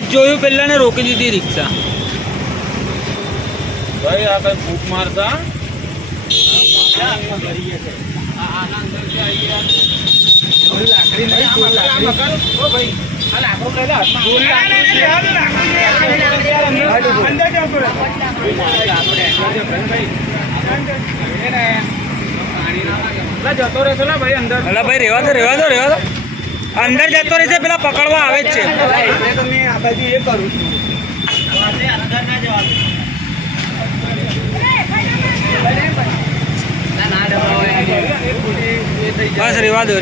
જ જોયું પેલા ને રોકી દીધી રિક્ષા. ભાઈ આ કઈ ફૂક મારતા જતો રહેશો ને ભાઈ અંદર. અલા ભાઈ રેવા દો અંદર જતો રહેશે, પેલા પકડવા આવે જ છે. બસ રેવા દો